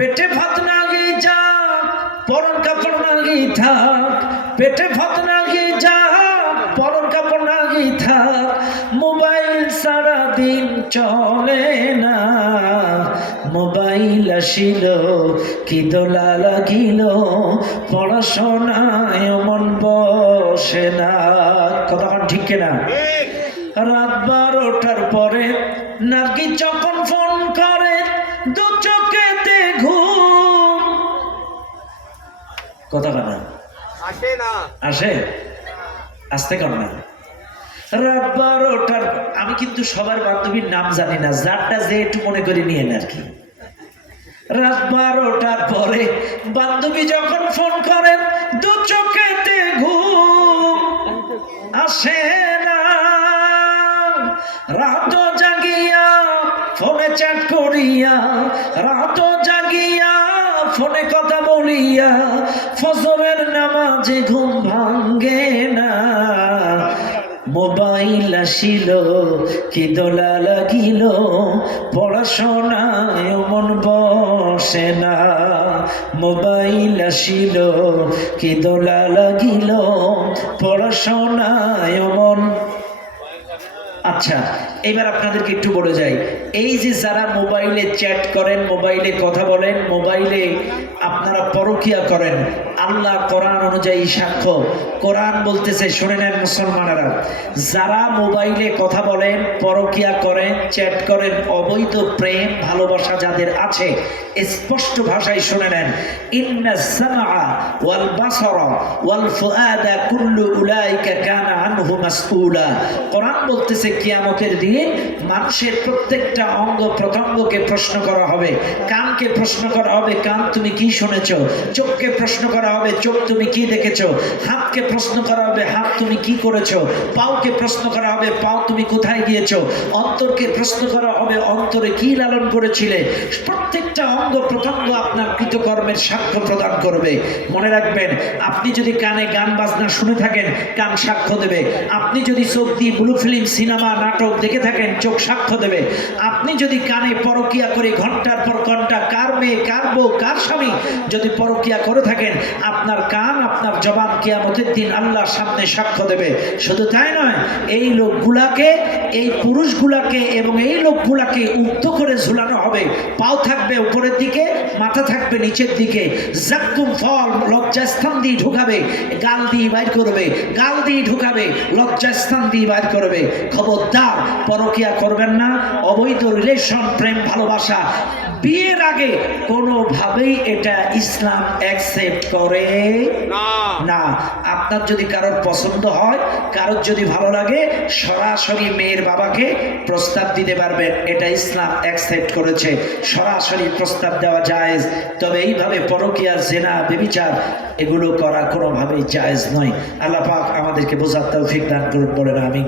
পেটে ভাত না গিয়ে যা পরন কাপড় না গিয়ে থাক, পেটে ভাত না গিয়ে যা পরন কাপড় না গিয়ে থাক, মোবাইল সারা দিন চলে না, মোবাইল আসিল কি দোলা লাগিল, পড়াশোনায় মন বসে না। কতক্ষণ ঠিক কিনা? রাত 12টার পরে নাকি যখন ফোন করে দু চোখেতে ঘুম। কথা না আসে না, আসে, আসতে কর না। রাত 12টার, আমি কিন্তু সবার বান্ধবীর নাম জানি না, যারটা যে একটু মনে করে নিয়ে আর কি। রাত 12টার পরে বান্ধবী যখন ফোন করেন দু চোখেতে ঘুম আসে না, রাত জাগিয়া ফোনে চ্যাট করিয়া, রাত জাগিয়া ফোনে কথা বলিয়া, ফজরের নামাজে ঘুম ভাঙ্গে না, মোবাইল আসিল কি দোলা লাগিল, পড়াশোনায় মন বসে না, মোবাইল আসিল কি দোলা লাগিল, পড়াশোনায় মন। আচ্ছা, এবার আপনাদেরকে একটু বলে যাই, এই যে যারা মোবাইলে চ্যাট করেন, মোবাইলে কথা বলেন, মোবাইলে আপনারা পরকিয়া করেন, আল্লাহ কোরআন অনুযায়ী সাক্ষ্য, কোরআন বলতেছে শুনে নেন মুসলমানেরা, যারা মোবাইলে কথা বলেন, পরকিয়া করেন, চ্যাট করেন, অবৈধ প্রেম ভালোবাসা যাদের আছে, স্পষ্ট ভাষায় শুনে নেন, ইন্নাস সামআ ওয়াল বাসারা ওয়াল ফুআদা কুল্লু উলাইকা কানা আনহু মাসউলা। কোরআন বলতেছে কিয়ামতের দিন মানুষের প্রত্যেকটা অঙ্গ প্রত্যঙ্গকে প্রশ্ন করা হবে। কানকে প্রশ্ন করা হবে, কান তুমি কি শুনেছো? চোখকে প্রশ্ন করা হবে, চোখ তুমি কি দেখেছো? হাতকে প্রশ্ন করা হবে, হাত তুমি কি করেছো? পাওকে প্রশ্ন করা হবে, পাও তুমি কোথায় গিয়েছো? অন্তরকে প্রশ্ন করা হবে, অন্তরে কি লালন করেছিলে? প্রত্যেকটা অঙ্গ প্রত্যঙ্গ আপনার কৃতকর্মের সাক্ষ্য প্রদান করবে। মনে রাখবেন, আপনি যদি কানে গান বাজনা শুনে থাকেন, কান সাক্ষ্য দেবে। আপনি যদি চোখ দিয়ে ব্লু ফিল্ম, সিনেমা, নাটক দেখে থাকেন, চোখ সাক্ষ্য দেবে। আপনি যদি কানে পরকিয়া করে ঘন্টার পর ঘন্টা কার মেয়ে, কার বউ, কার স্বামী যদি পরকিয়া করে থাকেন, আপনার কান, আপনার জবান কিয়ামতের দিন আল্লাহর সামনে সাক্ষ্য দেবে। শুধু তাই নয়, এই লোকগুলাকে, এই পুরুষগুলাকে এবং এই লোকগুলাকে উক্ত করে ঝুলানো হবে। পাও থাকবে উপরের দিকে, মাথা থাকবে নিচের দিকে। জাক্কুম ফল লজ্জাস্থান দিয়ে ঢুকাবে, গাল দিয়ে বাইর করবে, গাল দিয়ে ঢুকাবে, লজ্জাস্থান দিয়ে বাইর করবে। খবরদার পরকিয়া করবেন না। অবৈধ রিলেশন, প্রেম ভালোবাসা বিয়ের আগে কোনোভাবেই এটা ইসলাম অ্যাকসেপ্ট করে না। আপনার যদি কারোর পছন্দ হয়, কারোর যদি ভালো লাগে, সরাসরি মেয়ের বাবাকে প্রস্তাব দিতে পারবেন, এটা ইসলাম অ্যাকসেপ্ট করেছে। সরাসরি প্রস্তাব দেওয়া জায়েজ। তবে এইভাবে পরকিয়া, জেনা, ব্যভিচার এগুলো করা কোনোভাবেই জায়েজ নয়। আল্লাহ পাক আমাদেরকে বোঝার তৌফিক দান করুন, বলেন আমিন।